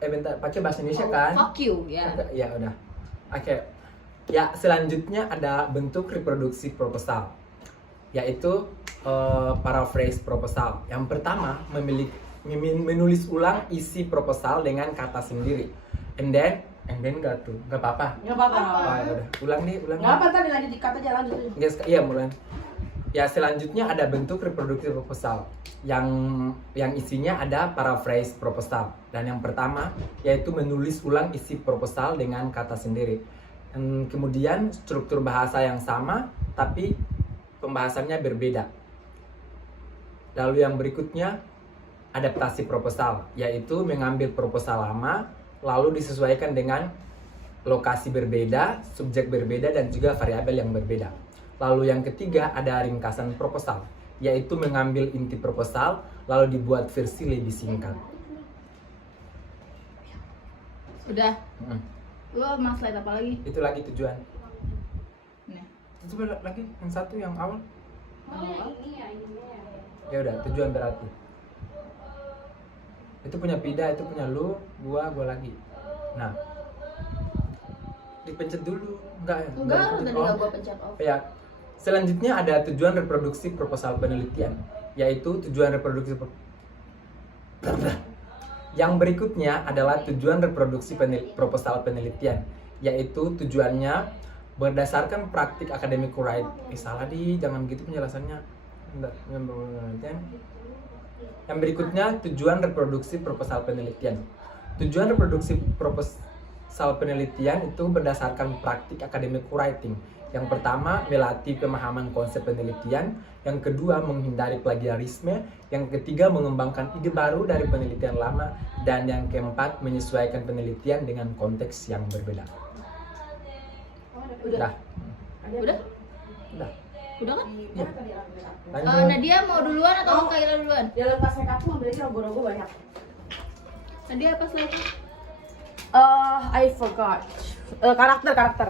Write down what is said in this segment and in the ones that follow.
bentar, pakai bahasa Indonesia kan? Fuck you, ya. Ya udah. Oke. Ya, selanjutnya ada bentuk reproduksi proposal, yaitu paraphrase proposal. Yang pertama, menulis ulang isi proposal dengan kata sendiri. And then enggak tuh, enggak apa-apa. Nggak apa-apa. Oh, ya udah. Ulang nih. Nggak apa, tadi lanjut dikata aja lanjut. Yes, iya mulai. Ya, selanjutnya ada bentuk reproduksi proposal yang isinya ada paraphrase proposal. Dan yang pertama yaitu menulis ulang isi proposal dengan kata sendiri. Kemudian struktur bahasa yang sama tapi pembahasannya berbeda. Lalu yang berikutnya adaptasi proposal, yaitu mengambil proposal lama lalu disesuaikan dengan lokasi berbeda, subjek berbeda dan juga variabel yang berbeda. Lalu yang ketiga ada ringkasan proposal, yaitu mengambil inti proposal lalu dibuat versi lebih singkat. Udah. Lu mau slide apa lagi? Itu lagi tujuan. Nih. Itu lagi yang satu yang awal. Ini ya. Ya udah, tujuan berarti. Itu punya Pida, itu punya lu, gua lagi. Nah, dipencet dulu, enggak ya? Enggak, Dipencet tadi off. enggak gua pencet off. Ya. Selanjutnya ada tujuan reproduksi proposal penelitian, yaitu tujuan reproduksi Yang berikutnya adalah tujuan reproduksi proposal penelitian, yaitu tujuannya berdasarkan praktik academic writing. Salah jangan gitu penjelasannya. Yang berikutnya tujuan reproduksi proposal penelitian. Tujuan reproduksi proposal penelitian itu berdasarkan praktik academic writing. Yang pertama, melatih pemahaman konsep penelitian. Yang kedua, menghindari plagiarisme. Yang ketiga, mengembangkan ide baru dari penelitian lama. Dan yang keempat, menyesuaikan penelitian dengan konteks yang berbeda. Udah. Udah? Udah. Udah kan? Ya. Lanjut. Nadia mau duluan atau Kaila duluan? Ya lepas makeup tuh ambil aja logo-logo banyak. Nadia apa slide? I forgot. Karakter.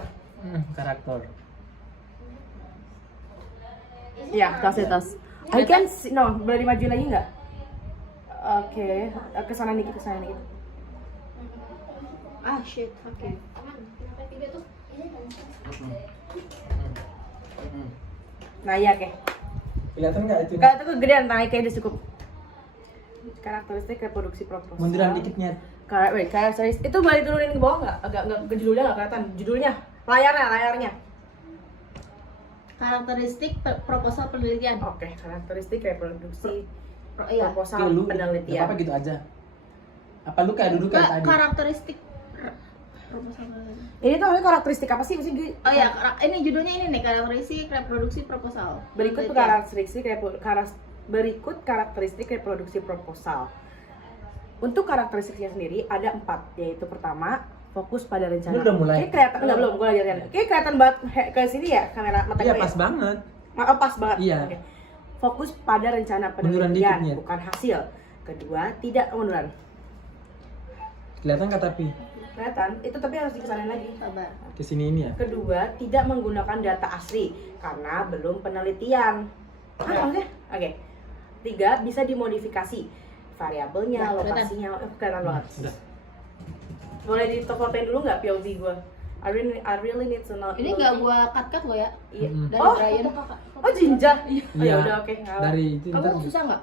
Karakter. Ya, tas. I can see, no, boleh dimaju lagi nggak? Oke, kesana dikit. Ah shit, oke. Nah iya, oke. Kelihatan nggak itu? Kalau itu kegedean, naik kayak udah cukup. Karakteristik reproduksi proposal. Munduran dikitnya. Karakteristik itu boleh turunin ke bawah nggak? Agak nggak ke judulnya nggak kelihatan. Judulnya, layarnya. Karakteristik proposal penelitian. Oke, karakteristik reproduksi Iya. proposal Lu penelitian. apa gitu aja. Apa lu kayak duduk kayak tadi? Karakteristik proposal penelitian. Ini tuh namanya karakteristik apa sih? Mesti Oh ya, ini judulnya ini nih, karakteristik reproduksi proposal. berikut penelitian. karakteristik reproduksi proposal. Untuk karakteristiknya sendiri ada 4, yaitu pertama fokus pada rencana. Lu udah mulai? Kayak kelihatan enggak belum, gua ajarin. Kayak kelihatan banget ke sini ya kamera mata Iya gue. pas banget. Pas banget. Iya. Oke. Fokus pada rencana Munduran penelitian, dikit, Nyet. bukan hasil. Kedua, tidak munduran. Kelihatan nggak tapi Kelihatan, itu tapi harus dikesanin lagi. Sabar. ke sini ini ya. Kedua, tidak menggunakan data asli karena belum penelitian. Maksudnya? Oke. 3, bisa dimodifikasi variabelnya, Udah, lokasinya. Kelihatan banget. Udah. Boleh ditokotin dulu nggak POV gue? I really need to know. Ini nggak gua cut lo ya? Iya. Dari Oh, Brian. oh Jinja. Oh Iya. ya udah oke. Nggak Dari itu ntar Kamu susah nggak?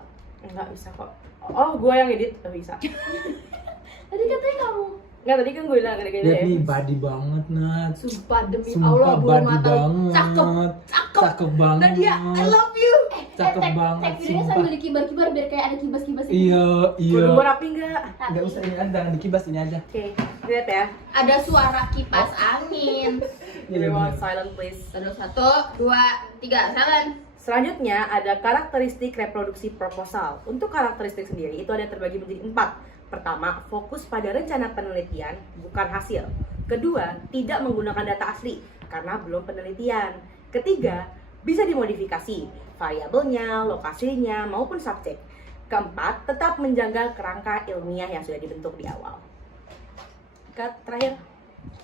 nggak bisa kok. Oh gue yang edit nggak bisa. Tadi katanya kamu. Nggak tadi kan gue bilang gede-gede lihat ya. nih body banget Nat. Sumpah demi Sumpah Allah bulu body mata banget. cakep. Cakep banget. Nadia, I love you. Cakep banget, Tag videonya sumpah. sambil dikibar-kibar biar kayak ada kibas-kibas. Iya. Kudu gue rapi nggak? Nggak usah ini aja, jangan dikibas ini aja. Oke, lihat ya. Ada suara kipas angin. Iya, Everyone bener. silent please. Terus 1, 2, 3, jalan. Selanjutnya ada karakteristik reproduksi proposal. Untuk karakteristik sendiri itu ada terbagi menjadi 4. Pertama, fokus pada rencana penelitian, bukan hasil. Kedua, tidak menggunakan data asli karena belum penelitian. Ketiga, bisa dimodifikasi variabelnya, lokasinya, maupun subjek. Keempat, tetap menjaga kerangka ilmiah yang sudah dibentuk di awal. Terakhir,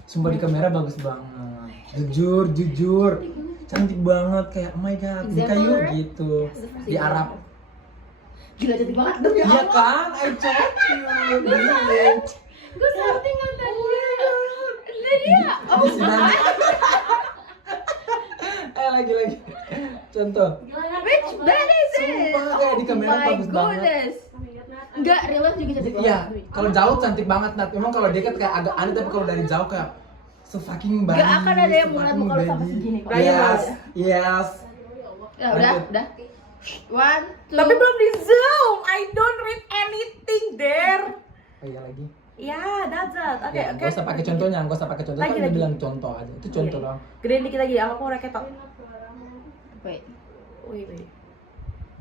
Sumpah di kamera bagus banget. Jujur. Cantik banget kayak oh my god, nikah yuk gitu. Di Arab. Gila cantik banget dong ya. Iya kan? I told you. Gue salting kata dia. Dia. Oh, Lagi. Contoh. which bed is it? Sumpah, kayak di kamera my bagus banget. goodness. Enggak, real life juga cantik Iya, banget. kalau jauh cantik banget Nat. Memang kalau dekat kayak agak aneh, tapi kalau dari jauh kayak so fucking body. Gak akan ada yang ngeliat muka lu sampai segini kok. Yes. Ya udah. 1, 2. Tapi belum di zoom. I don't read anything there. Iya lagi. Ya, that's it. Oke, Ya, oke. gak usah pakai contohnya, gak usah pakai contoh. Lagi, Kan dia lagi. bilang contoh aja. Itu contoh Iya. doang. Gedein dikit lagi, aku rakyat tok. Wait. Wait.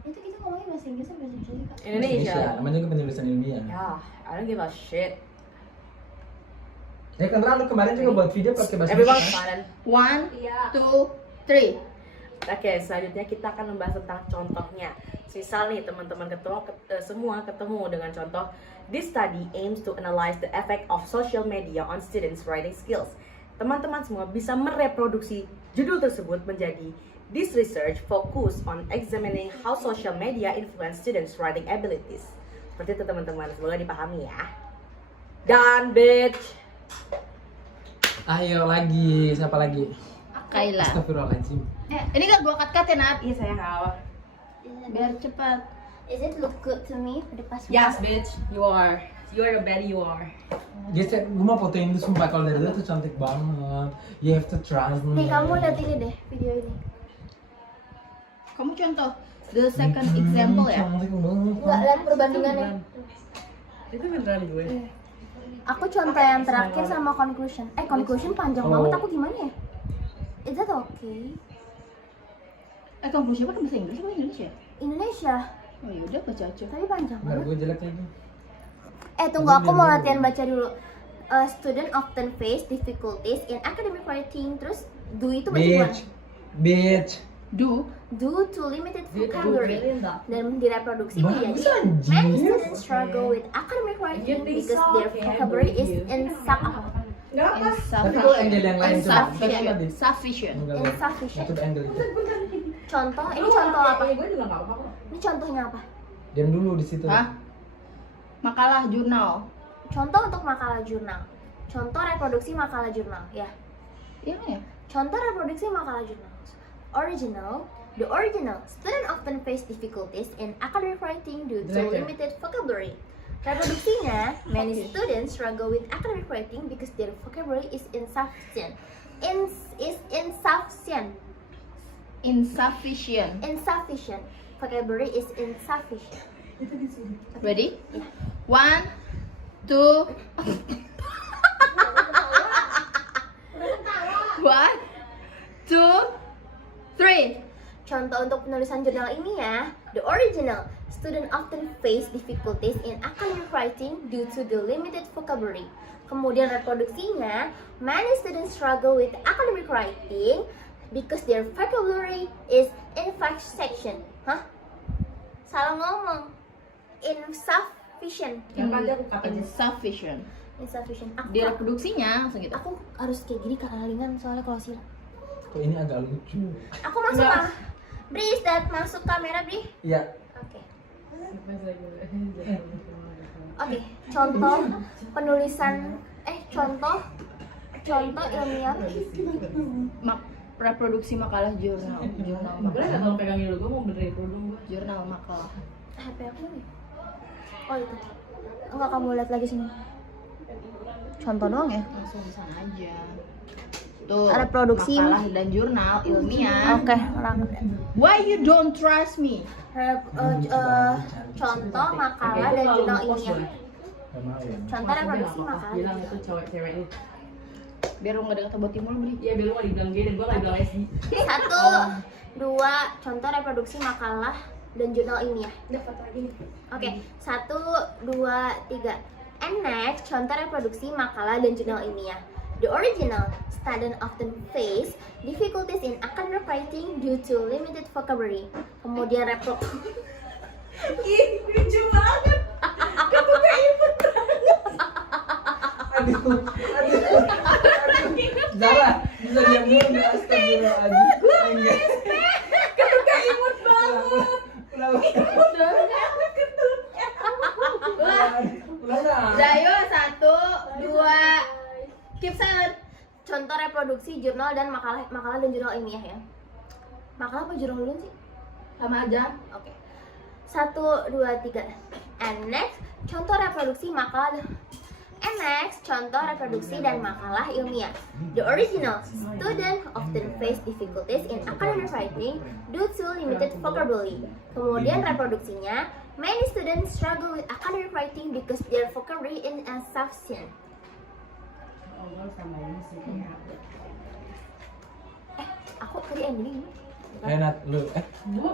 Itu kita ngomongin bahasa Inggris atau bahasa Indonesia? Kak? Indonesia. Namanya juga penulisan ilmiah. Ya, I don't give a shit. Ya kan Ra, lu kemarin juga buat video pakai bahasa Everyone Indonesia. silent. 1, Iya. 2, 3. Oke, selanjutnya kita akan membahas tentang contohnya. Misal nih teman-teman semua ketemu dengan contoh. This study aims to analyze the effect of social media on students' writing skills. Teman-teman semua bisa mereproduksi judul tersebut menjadi This research focus on examining how social media influence students' writing abilities. Seperti itu teman-teman, semoga dipahami ya. Dan bitch. Ayo lagi, siapa lagi? Kaila. Astagfirullahaladzim. Ini gak gua cut-cut ya, Nat? Iya sayang, apa? Biar cepat. Is it look good to me for the past Yes, bitch. You are. You are the baddie you are. Guys, gue mau fotoin lu sumpah kalau dari lu tuh cantik banget. You have to trust me. Nih kamu lihat ini deh video ini. Kamu contoh the second example ya. Cantik banget. Enggak lihat perbandingannya. Itu beneran gue. Aku contoh yang terakhir sama conclusion. Conclusion panjang Oh. banget. Aku gimana ya? Is that okay? Conclusion pakai bahasa Inggris atau Indonesia? Indonesia, Oh yaudah baca aja. tapi panjang Bener, banget. gue jelek lagi. Tunggu, aku mau latihan baca dulu. Student often face difficulties in academic writing. Terus do itu baca gimana? Bitch. Do. Due to limited vocabulary. Dan direproduksi Bagus, menjadi anjir. many students struggle with academic writing because their vocabulary is insufficient. Tapi kalau angle yang lain coba. Insufficient. Sufficient. Insufficient. Itu angle itu. Contoh, ini contoh apa? Gue juga gak apa-apa. Ini contohnya apa? Diam dulu di situ. Hah? Makalah jurnal. Contoh untuk makalah jurnal. Contoh reproduksi makalah jurnal, ya. Iya ya. Contoh reproduksi makalah jurnal. The original student often face difficulties in academic writing due to Director. limited vocabulary. Reproduksinya, many students struggle with academic writing because their vocabulary is insufficient. Insufficient. Vocabulary is insufficient. Ready? 1, 2. 1, 2, 3. Contoh untuk penulisan jurnal ini ya. The original student often face difficulties in academic writing due to the limited vocabulary. Kemudian reproduksinya, many students struggle with academic writing because their vocabulary is insufficient. Hah? Salah ngomong. Insufficient. Insufficient. Insufficient. Di reproduksinya langsung gitu. Aku harus kayak gini keralingan soalnya kalau sila. Kok ini agak lucu. Aku masuk lah. Bri, Dad, masuk kamera, Bri. Iya. Oke. Oke, contoh penulisan contoh ilmiah. Reproduksi makalah jurnal. Jurnal Gue gak makalah. kalau pegangin lu, gue mau benerin kerudung gue. Jurnal makalah. HP aku nih. Oh itu. Enggak, kamu lihat lagi sini. Contoh doang ya. Langsung di sana aja. Tuh. Reproduksi. Makalah dan jurnal ilmiah. Oke, Why you don't trust me? contoh makalah dan jurnal ilmiah. Gak mau ya. Contoh reproduksi makalah. Bilang itu cewek lu. Biar lu gak deket sama timur beli. Iya, biar lu gak dibilang gay dan gue gak dibilang lesbi. 1, 2, contoh reproduksi makalah dan jurnal ilmiah. Oke, 1, 2, 3. And next, contoh reproduksi makalah dan jurnal ilmiah. The original student often face difficulties in academic writing due to limited vocabulary. Kemudian Ih, lucu banget. Ketuka input Aduh. Zara, bisa diam dulu nggak? Astagfirullahaladzim. Enggak. Ketuka imut banget. Kenapa? Udah yuk, 1, Keep silent. Contoh reproduksi jurnal dan makalah dan jurnal ilmiah ya. Makalah apa jurnal dulu sih? Sama aja. Oke. 1, 2, 3. And next, contoh reproduksi makalah. And next, contoh reproduksi dan makalah ilmiah. The original student often face difficulties in academic writing due to limited vocabulary. Kemudian reproduksinya, many students struggle with academic writing because their vocabulary is insufficient. Aku tadi ending ini Nat, lu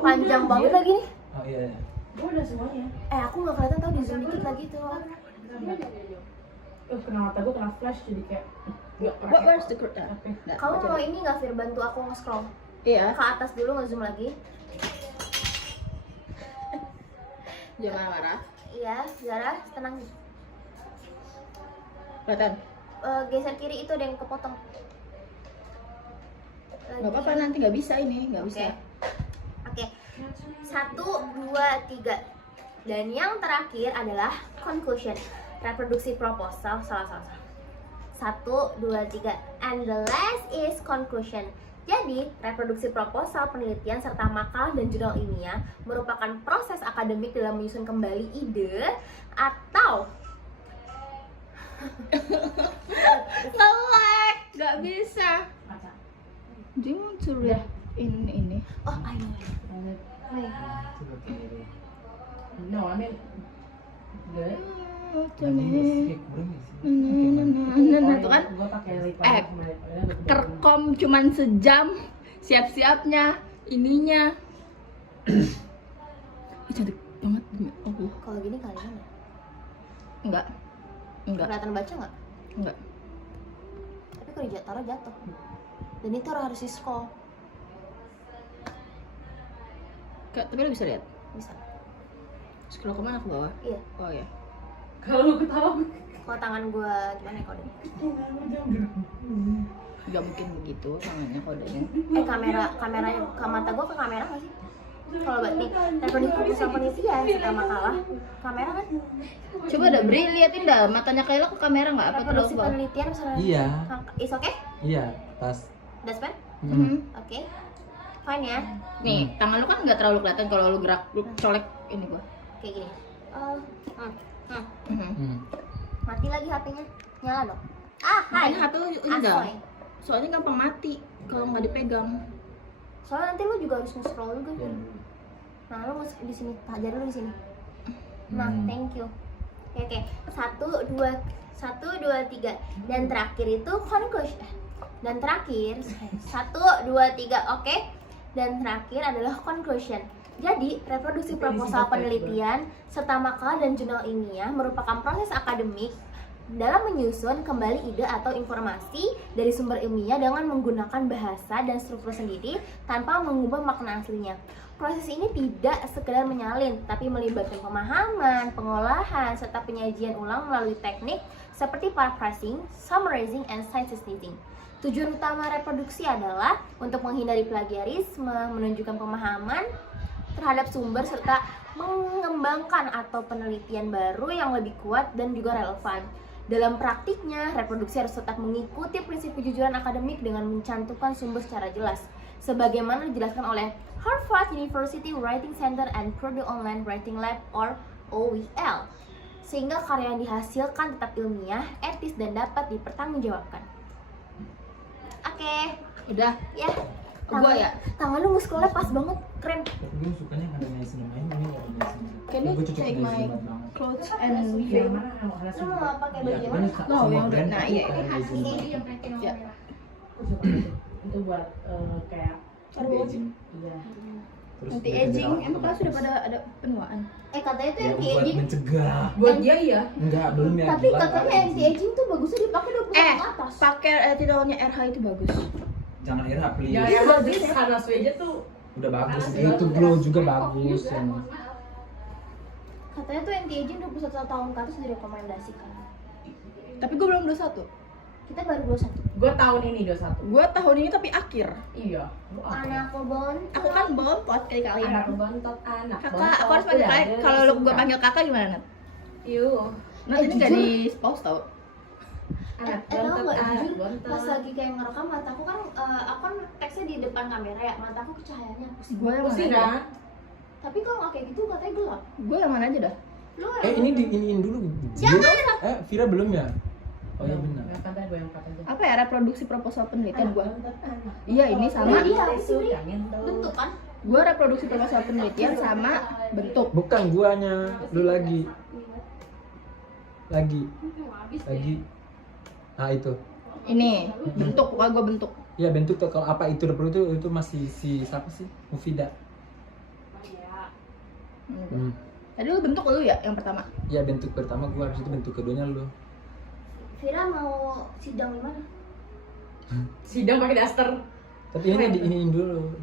panjang banget lagi nih. oh iya. Gue udah semuanya. Aku nggak kelihatan tau di zoom dikit lagi tuh. Kena mata gue kena flash jadi kayak Where's the curtain? Kamu mau ini nggak Fir, bantu aku nge-scroll Iya. ke atas dulu, nge-zoom lagi. Jangan marah. Iya, Zara, tenang. Kelihatan. Geser kiri itu ada yang kepotong. Gak apa-apa, nanti nggak bisa ini, nggak Oke. bisa. Oke. 1, 2, 3. Dan yang terakhir adalah conclusion. Reproduksi proposal. Salah. 1, 2, 3. And the last is conclusion. Jadi, reproduksi proposal, penelitian, serta makalah dan jurnal ilmiah merupakan proses akademik dalam menyusun kembali ide atau Nge-lag, nggak bisa. Do you want to read in ini? oh, I know. Wait. No, I mean good. Nah, tuh kan Gue pakai lipat. kerkom cuman sejam, siap-siapnya ininya. Ih, cantik banget demi Allah. Kalau gini kalian ya? Enggak. Kelihatan baca nggak? Enggak. Tapi kalau taruh jatuh. Dan itu harus di scroll. Tapi lo bisa lihat. Bisa. Scroll kemana, ke bawah? Iya. Oh ya. Kalau lu ketawa Kalau tangan gua gimana ya kodenya? Gak mungkin begitu tangannya kodenya. Kameranya ke mata gua ke kamera nggak sih? Kalau buat nih, reproduksi proposal penelitian serta makalah, kamera kan? Coba dah Bri, liatin dah matanya Kayla ke kamera nggak apa terus Reproduksi bawah. penelitian misalnya. Iya. Is okay? Iya, pas. That's fine? Mhm. Oke. Fine ya. Nih, tangan lu kan nggak terlalu kelihatan kalau lu gerak, lu colek ini gua. Kayak gini. Mhm. Mati lagi HP-nya. Nyala dong. Ah, hai. Main HP lu ini dah. Asoy. Soalnya gampang mati kalau nggak dipegang. Soalnya nanti lu juga harus nge-scroll juga. Iya. Nah, lu mau di sini, hajar dulu di sini. Nah, thank you. Oke. 1, 2, 3. Dan terakhir itu conclusion. Dan terakhir 1, 2, 3. Oke. Dan terakhir adalah conclusion. Jadi, reproduksi proposal penelitian serta makalah dan jurnal ilmiah merupakan proses akademik dalam menyusun kembali ide atau informasi dari sumber ilmiah dengan menggunakan bahasa dan struktur sendiri tanpa mengubah makna aslinya. Proses ini tidak sekedar menyalin, tapi melibatkan pemahaman, pengolahan, serta penyajian ulang melalui teknik seperti paraphrasing, summarizing, and synthesizing. Tujuan utama reproduksi adalah untuk menghindari plagiarisme, menunjukkan pemahaman terhadap sumber, serta mengembangkan atau penelitian baru yang lebih kuat dan juga relevan. Dalam praktiknya, reproduksi harus tetap mengikuti prinsip kejujuran akademik dengan mencantumkan sumber secara jelas, sebagaimana dijelaskan oleh Harvard University Writing Center and Purdue Online Writing Lab or OWL, sehingga karya yang dihasilkan tetap ilmiah, etis, dan dapat dipertanggungjawabkan. Oke, Udah, ya. gua ya. Tangan lu muskulnya pas banget, keren. Gue sukanya yang ada Mason main ini ada Mason. Can you take my clothes and Yang film? mana Lu mau pakai Iya, baju mana? Oh, yang udah. Nah, iya. Ya. Itu buat kayak Anti-aging. iya. Terus Anti dia aging, jerawat. emang kelas sudah pada ada penuaan. Katanya tuh Ya, buat anti-aging. mencegah. Buat dia iya. Enggak, belum ya. Tapi katanya anti-aging tuh bagusnya dipakai 20 tahun ke atas. Pakai titelnya RH itu bagus. Jangan ira, please. Ya ya bagus karena aja tuh. Udah bagus. Itu glow juga bagus. Katanya tuh anti-aging 21 tahun ke atas direkomendasikan. Tapi gue belum 21. Kita baru 21. Gue tahun ini 21. Gue tahun ini tapi akhir. Iya. Lu apa? Anak kebon. Aku kan bontot kali-kali. Anak bontot, anak Kakak, aku harus panggil kakak. Kalau lu gue panggil kakak gimana, Nat? Yuk. Nat ini nggak di pause tau. Tau nggak jujur pas lagi kayak ngerekam mataku kan aku kan teksnya di depan kamera ya, mataku kecahayaannya pusing. Gue yang mana Pusing aja? kan? Tapi kalau nggak kayak gitu katanya gelap. Gue yang mana aja dah? Lu Ini diiniin dulu. Jangan. Vira belum ya? Oh iya benar. Gue yang kata aja. Apa ya, reproduksi proposal penelitian gue? Iya, ini sama. Iya, apa sih, Bri? Bentuk kan? Gue reproduksi proposal penelitian sama bentuk. Bukan guanya, lu lagi. Lagi. Nah itu. Ini bentuk, pokoknya gue bentuk. Ya bentuk tuh, kalau apa itu reproduksi itu masih si siapa sih? Mufida. Tadi lu bentuk lu ya yang pertama. Ya bentuk pertama gua, habis itu bentuk keduanya lu. Vira mau sidang di mana? Sidang pakai daster. Tapi ini diiniin dulu.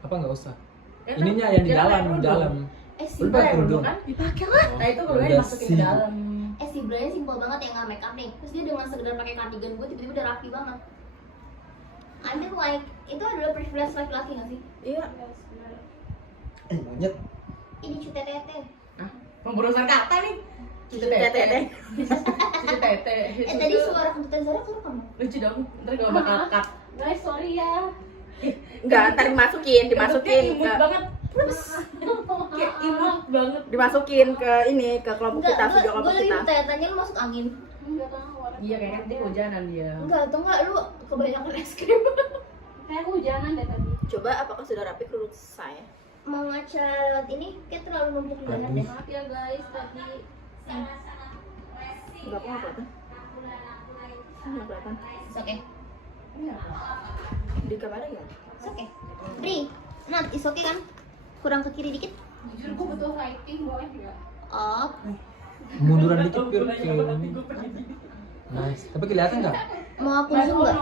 Apa nggak usah? Ininya yang di dalam. Si Lu pakai kerudung. Dipakai lah. Nah itu kemudian Udah masukin sih. ke dalam. Si Brian simpel banget ya, nggak make up nih. Terus dia dengan sekedar pakai cardigan gue tiba-tiba udah rapi banget. I mean like itu adalah privilege laki-laki nggak sih? Iya. Monyet. Ini cutetete. Pemburusan kata nih. Cucu tete. Cucu tete. Tadi suara kentut Zara kerekam. Lucu dong. Ntar gue bakal cut. Guys, sorry ya. Enggak, ntar dimasukin Imut ke banget. kayak imut banget. Dimasukin ke ini ke kelompok kita, video Gue kelompok lagi kita. bertanya-tanya lu masuk angin. Enggak tahu. Iya kayaknya nanti hujanan dia. Enggak, atau enggak lu kebanyakan es krim. Kayak hujanan deh tadi. Coba apakah sudah rapi kerudung saya? Mau ngaca lewat ini kayak terlalu numpuk di dalam deh. Maaf ya guys, tadi Enggak apa-apa. Enggak kelihatan. It's okay. Di kamera ya? It's okay. Bri, Nat, it's okay kan? Kurang ke kiri dikit. jujur gue butuh lighting, boleh nggak? Oh, Munduran dikit Pir ke ini. Nice. Tapi kelihatan nggak? mau aku zoom nggak?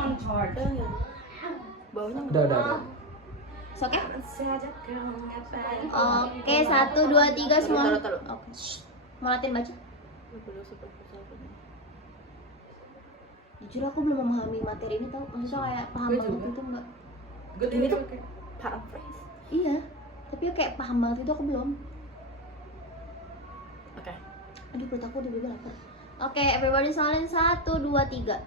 Baunya Udah. It's okay? Oke, 1, 2, 3 semua. Taruh. Oke. Shh. Mau latihan baca? Jujur aku belum memahami materi ini tau. Maksudnya kayak paham Gue banget juga. itu enggak? Ini tuh paraphrase. Iya, tapi kayak paham banget itu aku belum. Oke. Aduh, perut aku udah lapar. Oke, everybody silent. 1, 2, 3.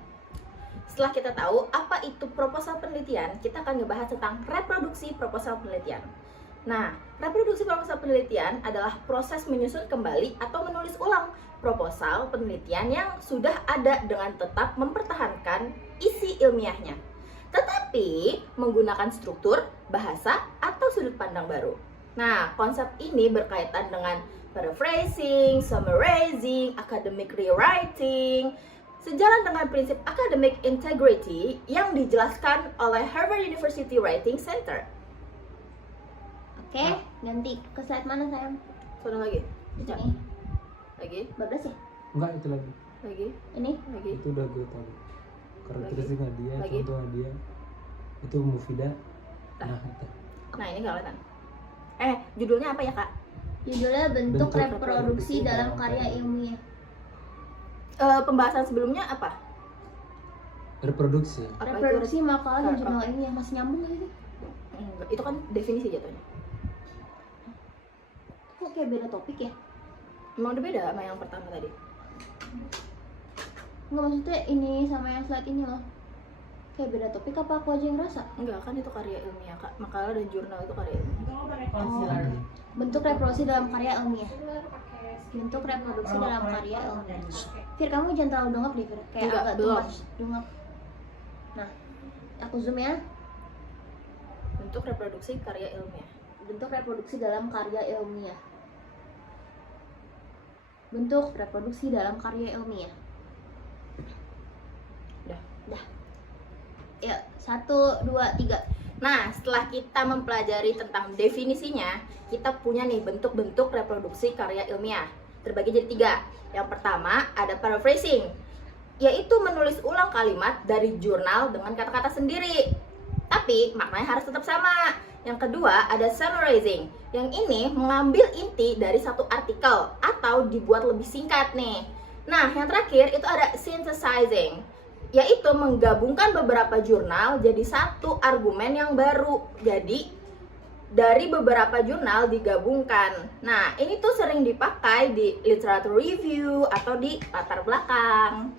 Setelah kita tahu apa itu proposal penelitian, kita akan ngebahas tentang reproduksi proposal penelitian. Nah, reproduksi proposal penelitian adalah proses menyusun kembali atau menulis ulang proposal penelitian yang sudah ada dengan tetap mempertahankan isi ilmiahnya, tetapi menggunakan struktur, bahasa, atau sudut pandang baru. Nah, konsep ini berkaitan dengan paraphrasing, summarizing, academic rewriting, sejalan dengan prinsip academic integrity yang dijelaskan oleh Harvard University Writing Center. Oke, ganti ke slide mana sayang? Sono lagi, Ini. lagi, 14 ya? Enggak itu lagi. lagi, Ini? lagi. Itu udah gue tahu. Karakteristiknya dia, Lagi. contohnya dia. Itu Mufida. Nah, itu. Nah ini nggak kelihatan. Judulnya apa ya kak? Judulnya bentuk Bentuk reproduksi dalam karya ilmiah. Pembahasan sebelumnya apa? Reproduksi. Apa Reproduksi itu? makalah dan jurnal ilmiah masih nyambung gak sih? Enggak, itu kan definisi jatuhnya. Kok kayak beda topik ya? Emang udah beda sama yang pertama tadi. Enggak, maksudnya ini sama yang slide ini loh. Kayak beda topik apa aku aja yang ngerasa? Enggak, kan itu karya ilmiah kak. Makalah dan jurnal itu karya ilmiah. Hmm. Bentuk reproduksi dalam karya ilmiah. Bentuk reproduksi dalam karya ilmiah. Fir, kamu jangan terlalu dongak deh, Fir. Kayak Enggak, agak belum. too much dongak. Nah, aku zoom ya. Bentuk reproduksi karya ilmiah. Bentuk reproduksi dalam karya ilmiah. Bentuk reproduksi dalam karya ilmiah. Dah. Ya, 1, 2, 3. Nah, setelah kita mempelajari tentang definisinya, kita punya nih bentuk-bentuk reproduksi karya ilmiah. Terbagi jadi 3. Yang pertama ada paraphrasing, yaitu menulis ulang kalimat dari jurnal dengan kata-kata sendiri, tapi maknanya harus tetap sama. Yang kedua ada summarizing, yang ini mengambil inti dari satu artikel atau dibuat lebih singkat nih. Nah, yang terakhir itu ada synthesizing, yaitu menggabungkan beberapa jurnal jadi satu argumen yang baru. Jadi dari beberapa jurnal digabungkan. Nah, ini tuh sering dipakai di literature review atau di latar belakang.